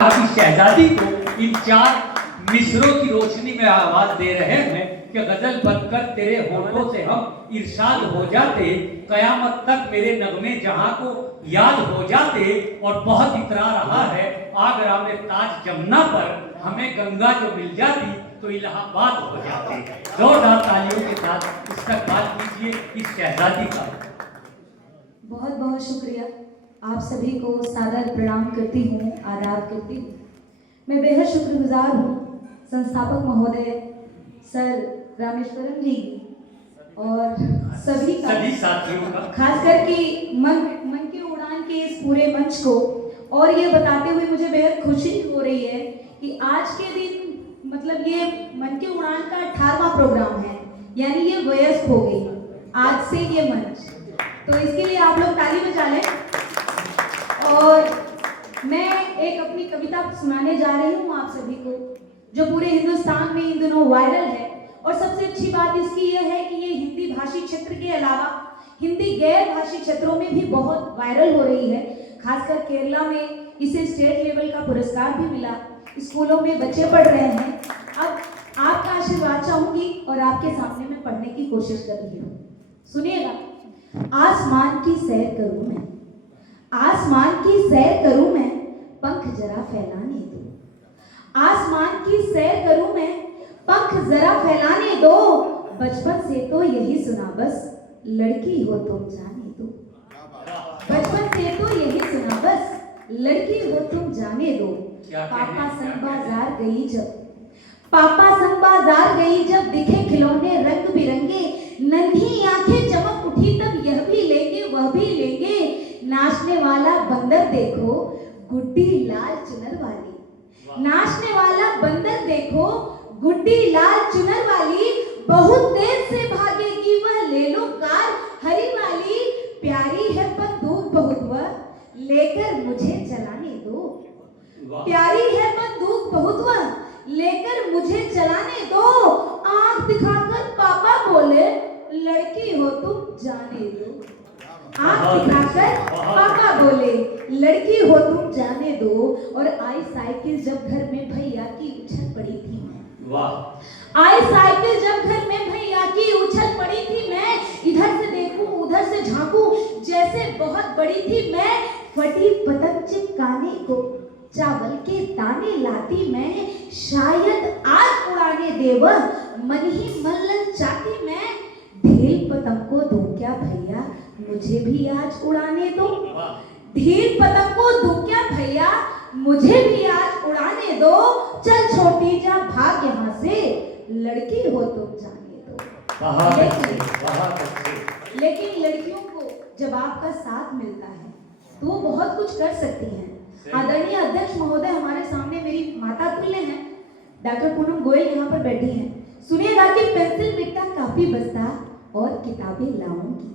आपकी शहजादी को इन चार मिसरों की रोशनी में आवाज दे रहे हैं कि गजल बनकर तेरे होठों से हम इरशाद हो जाते, कयामत तक मेरे नगमे जहां को याद हो जाते। और बहुत इतरा रहा है आगरा में ताज जमुना पर, हमें गंगा जो मिल जाती तो इलाहाबाद हो जाते। जोरदार तालियों के साथ इस्तकबाल कीजिए इस शहजादी का। बहुत बहुत शुक्रिया। आप सभी को सादर प्रणाम करती हूँ, आदाब करती हूँ। मैं बेहद शुक्रगुजार हूँ संस्थापक महोदय सर रामेश्वरम जी और सभी साथियों का, खासकर कि मन की उड़ान के इस पूरे मंच को। और ये बताते हुए मुझे बेहद खुशी हो रही है कि आज के दिन मतलब ये मन की उड़ान का 18वां प्रोग्राम है, यानी ये वयस्क हो गई आज से ये मंच। तो इसके लिए आप लोग ताली बजा लें। और मैं एक अपनी कविता सुनाने जा रही हूँ आप सभी को, जो पूरे हिंदुस्तान में इन दिनों वायरल है। और सबसे अच्छी बात इसकी यह है कि ये हिंदी भाषी क्षेत्र के अलावा हिंदी गैर भाषी क्षेत्रों में भी बहुत वायरल हो रही है। खासकर केरला में इसे स्टेट लेवल का पुरस्कार भी मिला, स्कूलों में बच्चे पढ़ रहे हैं। अब आपका आशीर्वाद चाहूंगी और आपके सामने मैं पढ़ने की कोशिश कर रही हूँ, सुनिएगा। आसमान की सैर करूं मैं, आसमान की सैर करूं मैं, पंख जरा फैलाने दो। आसमान की सैर करूं मैं, पंख जरा फैलाने दो। बचपन से तो यही सुना बस, लड़की हो तुम जाने दो। बचपन से तो यही सुना बस, लड़की हो तुम जाने दो। पापा संग बाजार गई जब, पापा संग बाजार गई जब, दिखे खिलौने रंग बिरंगे। नन्ही आंखें चमक उठी तब, यह भी लेंगे वह भी लेंगे। नाचने वाला बंदर देखो, गुड्डी लाल चुनर वाली। नाचने वाला बंदर देखो, गुड्डी लाल चुनर वाली। बहुत तेज से भागेगी वह, ले लो कार हरी वाली। प्यारी है बंदूक बहुत वह, लेकर मुझे चलाने दो। प्यारी है बंदूक बहुत वह, लेकर मुझे चलाने दो। आंख दिखाकर पापा बोले, लड़की हो तुम जाने दो। आंख दिखाकर पापा बोले, लड़की हो तुम जाने दो। और आई साइकिल जब घर में भैया की उछल पड़ी थी मैं। वाह। आई साइकिल जब घर में भैया की उछल पड़ी थी मैं। इधर से देखूं उधर से झांकूं, जैसे बहुत बड़ी थी मैं। फटी पतंग चिपकाने को चावल के दाने लाती मैं। शायद आज उड़ाने देवर, मन ही मन ललचाती मैं। ढील पतंग को दूं क्या भैया, मुझे भी आज उड़ाने दो। ढील पतंग को दूं क्या भैया, मुझे भी आज उड़ाने दो। चल छोटी जा भाग यहाँ से, लड़की हो तुम जाने दो। लेकिन लड़कियों को जब आपका साथ मिलता है तो वो बहुत कुछ कर सकती हैं। आदरणीय अध्यक्ष महोदय हमारे सामने मेरी माता तुल्य हैं, डॉक्टर पूनम गोयल यहाँ पर बैठी हैं। सुनिएगा कि पेंसिल मिट्टा काफी बस्ता और किताबें लाऊंगी।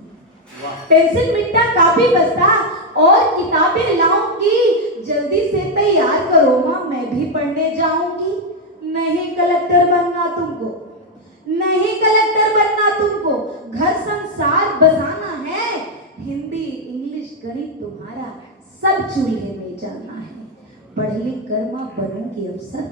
पेंसिल मिट्टा काफी बस्ता और किताबें लाऊंगी। जल्दी से तैयार करो माँ, मैं भी पढ़ने जाऊंगी। नहीं कलेक्टर बनना तुमको, नहीं कलेक्टर बनना तुमको, घर संसार बसाना है। हिंदी इंग्लिश गणित तुम्हारा सब चूल्हे में जाना है। पढ़ लिख कर माँ बनूंगी अफसर,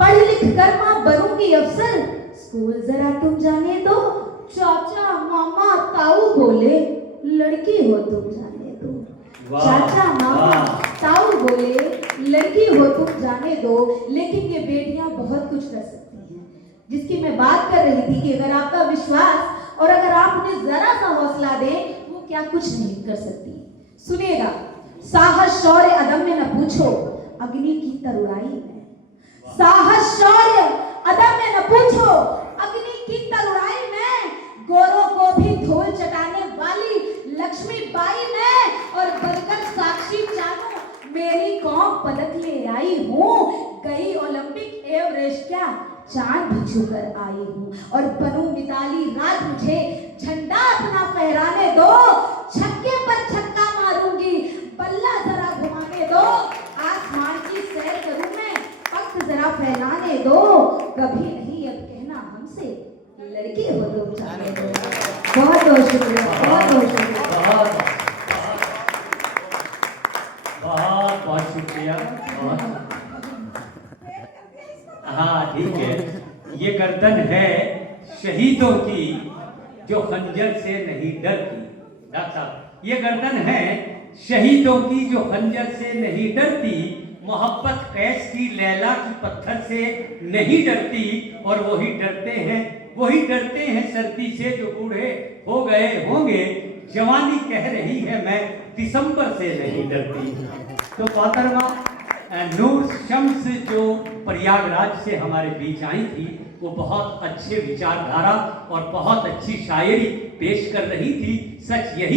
पढ़ लिख कर माँ बनूंगी अफसर। स्कूल जरा तुम जाने दो। चाचा मामा ताऊ बोले, लड़की हो तुम जाने दो। चाचा मामा ताऊ बोले, लड़की हो तुम जाने दो। लेकिन ये बेटियां बहुत कुछ कर सकती हैं, जिसकी मैं बात कर रही थी कि अगर आपका विश्वास और अगर आप उन्हें जरा सा हौसला दें, वो क्या कुछ नहीं कर सकती। सुनिएगा, साहस शौर्य अदम्य न पूछो, अग्नि की तरुणाई में। साहस शौर्य अदम्य न पूछो, अग्नि की तरुणाई में। गोरों को भी धूल चटाने वाली लक्ष्मी बाई में। और बनकर साक्षी चानू मेरी कौम पदक ले आई हूँ। गई ओलंपिक एवरेस्ट क्या चांद भी छूकर आई हूँ। और बनूं मिताली राज, मुझे झंडा अपना फहराने दो। छक्के पर छक्का मारूंगी, बल्ला जरा घुमाने दो। आसमान की सैर करूं मैं, पंख जरा फैलाने दो। कभी नहीं अब कहना हमसे, लड़की हो तुम जाने दो। बहुत बहुत शुक्रिया, बहुत बहुत शुक्रिया, बहुत शुक्रिया। हाँ ठीक है, ये गर्दन है शहीदों की जो खंजर से नहीं डरती। डॉक्टर साहब, ये गर्दन है शहीदों की जो खंजर से नहीं डरती, मोहब्बत कैस की लैला की पत्थर से नहीं डरती, और वही डरते हैं सर्दी से जो बूढ़े हो गए होंगे। जवानी कह रही है मैं दिसंबर से नहीं डरती। तो मोहतरमा नूर शम्स जो प्रयागराज से हमारे बीच आई थी, वो बहुत अच्छे विचारधारा और बहुत अच्छी शायरी पेश कर रही थी। सच यही